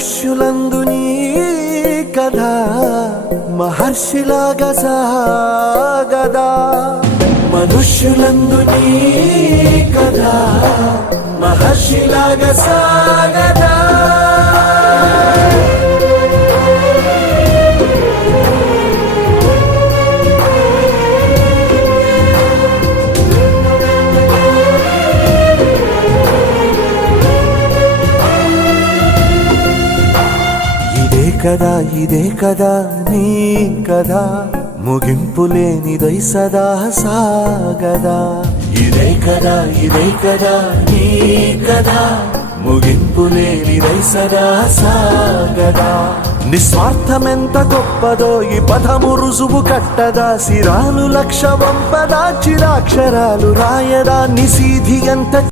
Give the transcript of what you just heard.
మనుష్యులందు నీ కథ మహర్షిలాగా సాగదా, మనుష్యులందు నీ కథ మహర్షిలాగా సాగదా. ఇదే కదా నీ కదా ముగింపులేనిదై సదా సాగదా. ఇదే కదా నీ కదా ముగింపులేనిదై సదా సాగదా. నిస్వార్థమెంత గొప్పదో ఈ పదము రుజువు కట్టదా, సిరాలు లక్ష వంపదా చిరాక్షరాలు రాయదా, నిశీధి ఎంత